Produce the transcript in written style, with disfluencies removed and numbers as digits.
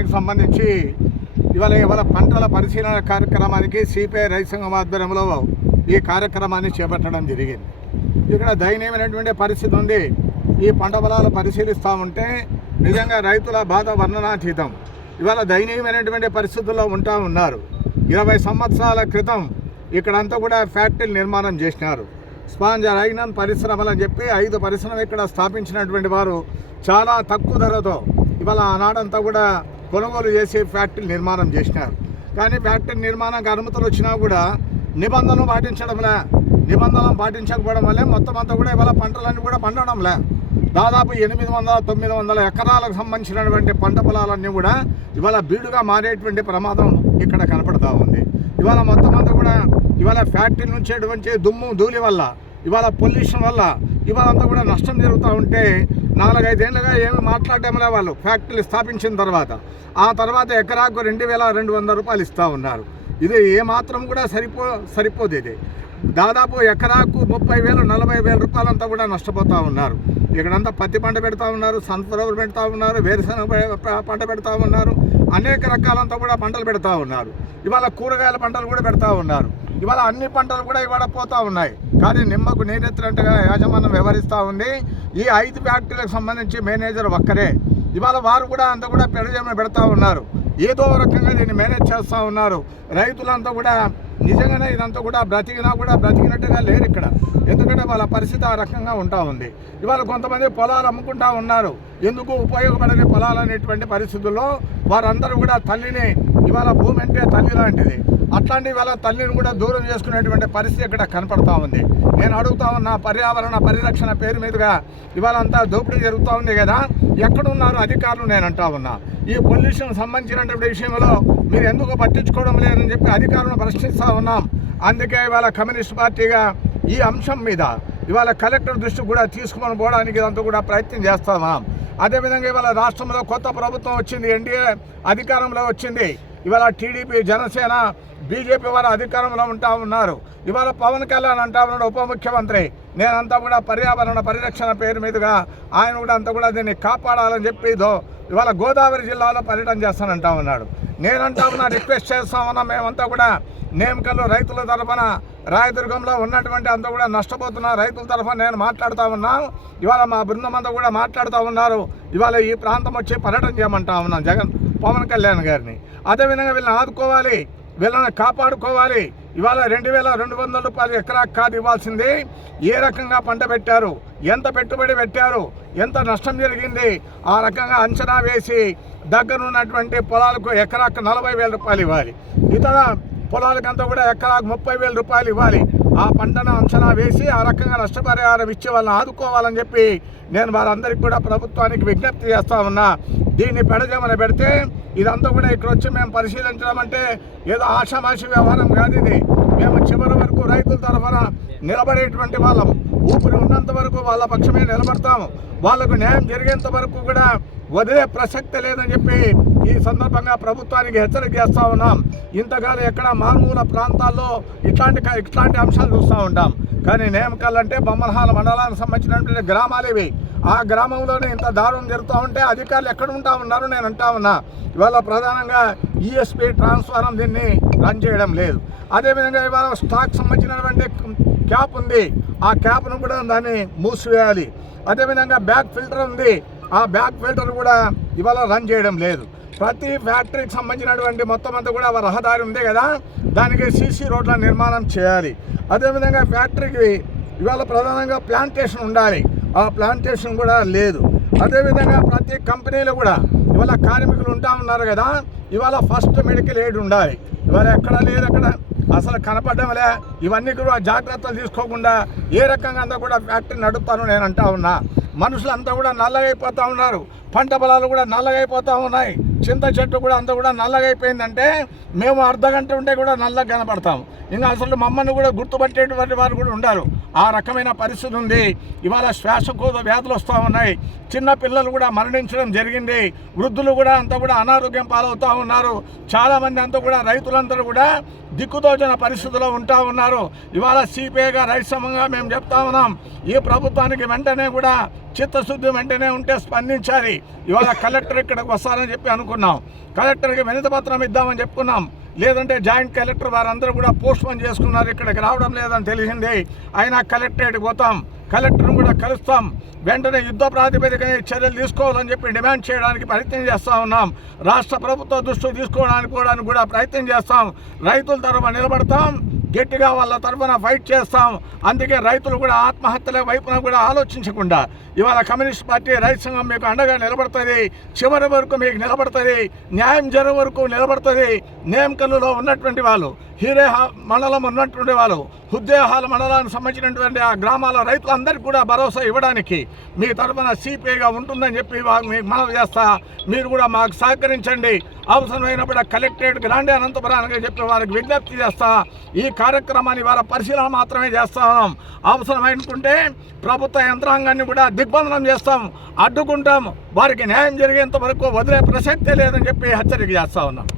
ప్రభుత్వానికి సంబంధించి ఇవాళ పంటల పరిశీలన కార్యక్రమానికి సిపిఐ రైతు సంఘం ఆధ్వర్యంలో ఈ కార్యక్రమాన్ని చేపట్టడం జరిగింది. ఇక్కడ దయనీయమైనటువంటి పరిస్థితి ఉంది. ఈ పంట పొలాలు పరిశీలిస్తూ ఉంటే నిజంగా రైతుల బాధ వర్ణనాతీతం. ఇవాళ దయనీయమైనటువంటి పరిస్థితుల్లో ఉంటా ఉన్నారు. 20 సంవత్సరాల క్రితం ఇక్కడంతా కూడా ఫ్యాక్టరీలు నిర్మాణం చేసినారు. స్పాంజ్ ఐరన్ పరిశ్రమలు అని చెప్పి 5 పరిశ్రమలు ఇక్కడ స్థాపించినటువంటి వారు చాలా తక్కువ ధరతో ఇవాళ ఆనాడంతా కూడా కొనుగోలు చేసి ఫ్యాక్టరీ నిర్మాణం చేసినారు. కానీ ఫ్యాక్టరీ నిర్మాణానికి అనుమతులు వచ్చినా కూడా నిబంధనలు పాటించకపోవడం వల్లే మొత్తం అంతా కూడా ఇవాళ పంటలన్నీ కూడా పండడంలే. దాదాపు 800-900 ఎకరాలకు సంబంధించినటువంటి పంట పొలాలన్నీ కూడా ఇవాళ బీడుగా మారేటువంటి ప్రమాదం ఇక్కడ కనపడతా ఉంది. ఇవాళ మొత్తం అంతా కూడా ఇవాళ ఫ్యాక్టరీ నుంచి వచ్చే దుమ్ము ధూళి వల్ల ఇవాళ పొల్యూషన్ వల్ల ఇవాళ అంతా కూడా నష్టం జరుగుతూ ఉంటే 4-5 ఏళ్ళుగా ఏమి మాట్లాడటంలే వాళ్ళు ఫ్యాక్టరీలు స్థాపించిన తర్వాత. ఆ తర్వాత ఎకరాకు 2,200 రూపాయలు ఇస్తూ ఉన్నారు. ఇది ఏమాత్రం కూడా సరిపోదు. ఇది దాదాపు ఎకరాకు 30,000-40,000 రూపాయలంతా కూడా నష్టపోతూ ఉన్నారు. ఇక్కడంతా పత్తి పంట పెడతా ఉన్నారు, సన్ఫ్లవర్ పెడతా ఉన్నారు, వేరుశనగ పంట పెడతా ఉన్నారు, అనేక రకాలంతా కూడా పంటలు పెడతా ఉన్నారు. ఇవాళ కూరగాయల పంటలు కూడా పెడతా ఉన్నారు. ఇవాళ అన్ని పంటలు కూడా ఇవాళ పోతూ ఉన్నాయి. కానీ నిమ్మకు నీరెత్తినట్టుగా యాజమాన్యం వ్యవహరిస్తూ ఉంది. ఈ 5 ఫ్యాక్టరీలకు సంబంధించి మేనేజర్ ఒక్కరే. ఇవాళ వారు కూడా అంతా కూడా పెడజమ పెడతా ఉన్నారు. ఏదో రకంగా దీన్ని మేనేజ్ చేస్తూ ఉన్నారు. రైతులంతా కూడా నిజంగానే ఇదంతా కూడా బ్రతికినట్టుగా లేరు ఇక్కడ. ఎందుకంటే వాళ్ళ పరిస్థితి ఆ రకంగా ఉంటా ఉంది. ఇవాళ కొంతమంది పొలాలు అమ్ముకుంటా ఉన్నారు. ఎందుకు ఉపయోగపడని పొలాలు అనేటువంటి పరిస్థితుల్లో వారందరూ కూడా తల్లిని ఇవాళ భూమి అంటే తల్లి లాంటిది, అట్లాంటి వాళ్ళ తల్లిని కూడా దూరం చేసుకునేటువంటి పరిస్థితి ఇక్కడ కనపడతా ఉంది. నేను అడుగుతా ఉన్న పర్యావరణ పరిరక్షణ పేరు మీదుగా ఇవాళ అంతా దోపిడీ జరుగుతూ ఉంది కదా, ఎక్కడున్నారు అధికారులు నేను అంటా ఉన్నా. ఈ పొల్యూషన్ సంబంధించినటువంటి విషయంలో మీరు ఎందుకు పట్టించుకోవడం లేదని చెప్పి అధికారులను ప్రశ్నిస్తూ ఉన్నాం. అందుకే ఇవాళ కమ్యూనిస్ట్ పార్టీగా ఈ అంశం మీద ఇవాళ కలెక్టర్ దృష్టి కూడా తీసుకుని పోవడానికి ఇదంతా కూడా ప్రయత్నం చేస్తున్నాం. అదేవిధంగా ఇవాళ రాష్ట్రంలో కొత్త ప్రభుత్వం వచ్చింది, ఎన్డీఏ అధికారంలో వచ్చింది. ఇవాళ టీడీపీ, జనసేన, బీజేపీ వారు అధికారంలో ఉంటా ఉన్నారు. ఇవాళ పవన్ కళ్యాణ్ అంటా ఉన్నాడు ఉప ముఖ్యమంత్రి, నేనంతా కూడా పర్యావరణ పరిరక్షణ పేరు మీదుగా ఆయన కూడా అంతా కూడా దీన్ని కాపాడాలని చెప్పి ఇవాళ గోదావరి జిల్లాలో పర్యటన చేస్తానంటా ఉన్నాడు. నేనంటా ఉన్నా, రిక్వెస్ట్ చేస్తా ఉన్నా, మేమంతా కూడా నేమకల్లో రైతుల తరఫున రాయదుర్గంలో ఉన్నటువంటి అంతా కూడా నష్టపోతున్న రైతుల తరఫున నేను మాట్లాడుతూ ఉన్నాను. ఇవాళ మా బృందం అంతా కూడా మాట్లాడుతూ ఉన్నారు. ఇవాళ ఈ ప్రాంతం వచ్చి పర్యటన చేయమంటా ఉన్నాను పవన్ కళ్యాణ్ గారిని. అదేవిధంగా వీళ్ళని ఆదుకోవాలి, వీళ్ళని కాపాడుకోవాలి. ఇవాళ 2,200 రూపాయలు ఎకరాకు కాదు ఇవ్వాల్సింది. ఏ రకంగా పంట పెట్టారు, ఎంత పెట్టుబడి పెట్టారు, ఎంత నష్టం జరిగింది, ఆ రకంగా అంచనా వేసి దగ్గరున్నటువంటి పొలాలకు ఎకరాకు 40,000 రూపాయలు ఇవ్వాలి. ఇతర పొలాలకంతా కూడా ఎకరాకు 30,000 రూపాయలు ఇవ్వాలి. ఆ పంటను అంచనా వేసి ఆ రకంగా నష్టపరిహారం ఇచ్చి వాళ్ళని ఆదుకోవాలని చెప్పి నేను వారందరికీ కూడా ప్రభుత్వానికి విజ్ఞప్తి చేస్తా ఉన్నా. దీన్ని పెడజమని పెడితే ఇదంతా కూడా ఇక్కడ వచ్చి మేము పరిశీలించడం అంటే ఏదో ఆషామాషి వ్యవహారం కాదు. ఇది మేము చివరి వరకు రైతుల తరఫున నిలబడేటువంటి వాళ్ళం. ఊపిరి ఉన్నంత వరకు వాళ్ళ పక్షమే నిలబడతాము. వాళ్లకు న్యాయం జరిగేంత వరకు కూడా వదిలే ప్రసక్తి లేదని చెప్పి ఈ సందర్భంగా ప్రభుత్వానికి హెచ్చరిక చేస్తూ ఉన్నాం. ఇంతకాలం ఎక్కడ మారుమూల ప్రాంతాల్లో ఇట్లాంటి అంశాలు చూస్తూ ఉంటాం. కానీ నేమకల్ అంటే బొమ్మలహాల మండలానికి సంబంధించినటువంటి గ్రామాలు ఇవి. ఆ గ్రామంలోనే ఇంత దారుణం జరుగుతూ ఉంటే అధికారులు ఎక్కడ ఉంటా ఉన్నారు నేను అంటా ఉన్నా. ఇవాళ ప్రధానంగా ఈఎస్పీ ట్రాన్స్ఫారం దీన్ని రన్ చేయడం లేదు. అదేవిధంగా ఇవాళ స్టాక్ సంబంధించినటువంటి క్యాప్ ఉంది, ఆ క్యాప్ను కూడా దాన్ని మూసివేయాలి. అదేవిధంగా బ్యాక్ ఫిల్టర్ ఉంది, ఆ బ్యాక్ ఫిల్టర్ కూడా ఇవాళ రన్ చేయడం లేదు. ప్రతి ఫ్యాక్టరీకి సంబంధించినటువంటి మొత్తం అంతా కూడా రహదారి ఉంది కదా, దానికి సీసీ రోడ్ల నిర్మాణం చేయాలి. అదేవిధంగా ఫ్యాక్టరీకి ఇవాళ ప్రధానంగా ప్లాంటేషన్ ఉండాలి, ఆ ప్లాంటేషన్ కూడా లేదు. అదేవిధంగా ప్రతి కంపెనీలో కూడా ఇవాళ కార్మికులు ఉంటా ఉన్నారు కదా, ఇవాళ ఫస్ట్ మెడికల్ ఎయిడ్ ఉండాలి. ఇవాళ ఎక్కడ లేదు, అక్కడ అసలు కనపడడంలే. ఇవన్నీ కూడా జాగ్రత్తలు తీసుకోకుండా ఏ రకంగా అంతా కూడా ఫ్యాక్టరీ నడుపుతాను నేను అంటా ఉన్నా. మనుషులంతా కూడా నల్లగైపోతూ ఉన్నారు, పంట పొలాలు కూడా నల్లగైపోతూ ఉన్నాయి, చింత చెట్టు కూడా అంతా కూడా నల్లగైపోయిందంటే మేము అర్ధగంట ఉంటే కూడా నల్లగా కనపడతాము. ఇంకా అసలు మమ్మల్ని కూడా గుర్తుపట్టేటువంటి వారు కూడా ఉండారు. ఆ రకమైన పరిస్థితి ఉంది. ఇవాళ శ్వాసకోశ వ్యాధులు వస్తూ ఉన్నాయి, చిన్న పిల్లలు కూడా మరణించడం జరిగింది, వృద్ధులు కూడా అంతా కూడా అనారోగ్యం పాలవుతూ ఉన్నారు. చాలామంది అంతా కూడా రైతులందరూ కూడా దిక్కుతోచిన పరిస్థితుల్లో ఉంటా ఉన్నారు. ఇవాళ సిపిఐగా రైతు సంఘంగా మేము చెప్తా ఉన్నాం, ఈ ప్రభుత్వానికి వెంటనే కూడా చిత్తశుద్ధి వెంటనే ఉంటే స్పందించాలి. ఇవాళ కలెక్టర్ ఇక్కడికి వస్తారని చెప్పి అనుకున్నాం, కలెక్టర్కి వినతి పత్రం ఇద్దామని చెప్పుకున్నాం, లేదంటే జాయింట్ కలెక్టర్ వారందరూ కూడా పోస్ట్పోన్ చేసుకున్నారు, ఇక్కడికి రావడం లేదని తెలిసింది. అయినా కలెక్టరేట్కి పోతాం, కలెక్టర్ని కూడా కలుస్తాం, వెంటనే యుద్ధ ప్రాతిపదికన చర్యలు తీసుకోవాలని చెప్పి డిమాండ్ చేయడానికి ప్రయత్నం చేస్తూ ఉన్నాం. రాష్ట్ర ప్రభుత్వ దృష్టి తీసుకోవడానికి కూడా ప్రయత్నం చేస్తాం. రైతుల తరఫున నిలబడతాం, గట్టిగా వాళ్ళ తరఫున ఫైట్ చేస్తాం. అందుకే రైతులు కూడా ఆత్మహత్యల వైపున కూడా ఆలోచించకుండా ఇవాళ కమ్యూనిస్ట్ పార్టీ రైతు సంఘం మీకు అండగా నిలబడుతుంది, చివరి వరకు మీకు నిలబడుతుంది, న్యాయం జరిగే వరకు నిలబడుతుంది. నేమకల్లులో ఉన్నటువంటి వాళ్ళు, హీరే మండలం ఉన్నటువంటి వాళ్ళు, హుద్దేహాల మండలానికి సంబంధించినటువంటి ఆ గ్రామాల రైతులందరికీ కూడా భరోసా ఇవ్వడానికి మీ తరఫున సిపిఐగా ఉంటుందని చెప్పి మీకు మనవి చేస్తా. మీరు కూడా మాకు సహకరించండి, అవసరమైనప్పుడు కలెక్టరేట్కి రండి అనంతపురానికి చెప్పి వారికి విజ్ఞప్తి చేస్తా. ఈ కార్యక్రమాన్ని వారి పరిశీలన మాత్రమే చేస్తాం. అవసరమైనకుంటే ప్రభుత్వ యంత్రాంగాన్ని కూడా దిగ్బంధనం చేస్తాం, అడ్డుకుంటాం. వారికి న్యాయం జరిగేంత వరకు వదిలే ప్రసక్తే లేదని చెప్పి హెచ్చరిక చేస్తా ఉన్నాం.